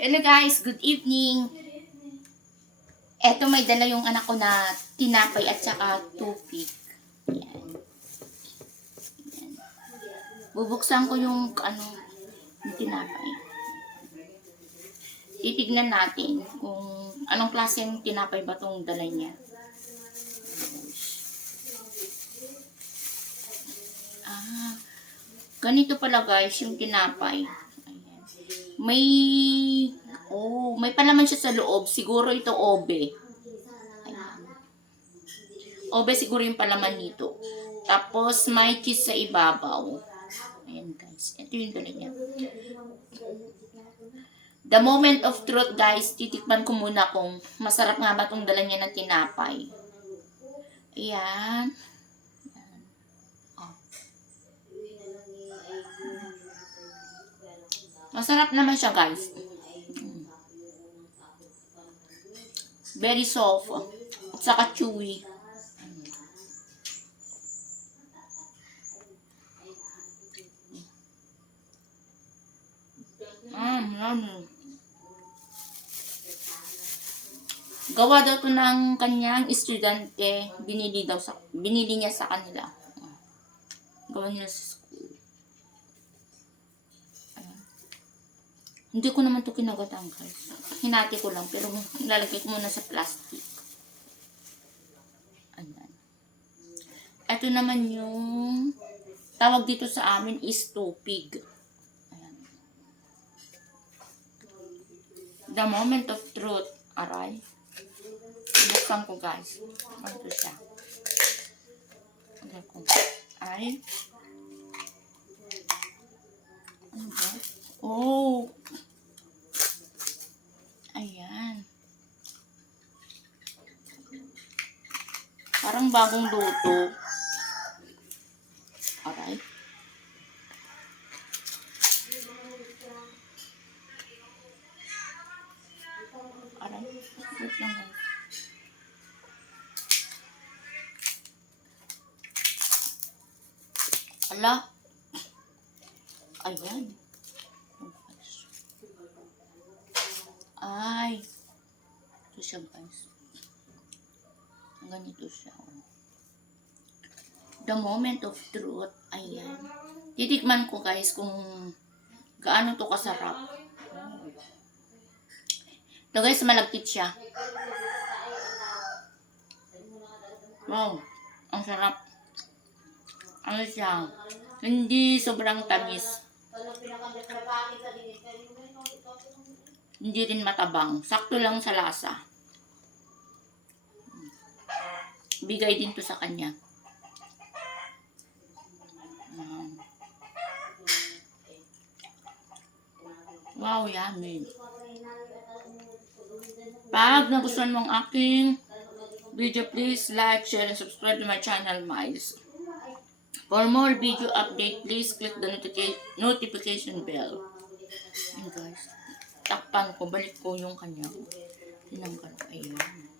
Hello guys, good evening. Eto may dala yung anak ko na tinapay at saka tupig. Ayan. Ayan. Bubuksan ko yung ano, yung tinapay. Titignan natin kung anong klaseng tinapay ba tong dala niya. Ah, ganito pala guys yung tinapay. May, oh, may palaman siya sa loob. Siguro ito obe. Ayan. Obe siguro yung palaman nito. Tapos may cheese sa ibabaw. Ayan guys. Ito yung dala niya. The moment of truth guys, titikman ko muna kung masarap nga ba itong dala niya ng tinapay. Ayan. Masarap naman siya guys. Very soft. At saka chewy. Mm, yummy. Gawa daw to ng kanyang estudyante. Binili daw sa, binili niya sa kanila. Gawa nila sa Hindi ko naman to kinagatan guys. Hinati ko lang pero nilalagay ko muna sa plastic. Ayan. Ito naman yung tawag dito sa amin is tupig. Ayan. The moment of truth. Aray. Buksan ko guys. Ano siya? Ano ko? Ay. Ano ba? Oh. Ayan. Parang bagong luto. Aray. Aray. Wait. Ala. Ayan. Ay. Ito siya guys. Ganito siya. oh. The moment of truth. Ayan. Titikman ko guys kung gaano to kasarap. Ito guys, malagkit siya. Wow. Ang sarap. Ano siya? Hindi sobrang tamis. Hindi rin matabang. Sakto lang sa lasa. Bigay din to sa kanya. Wow, yummy. Pag nagustuhan mo ang aking video, please like, share, and subscribe to my channel, Miles. For more video update, please click the notification bell. Ayan guys. Takpan ko, balik ko yung kanya. Tinanggal ko. Ayan.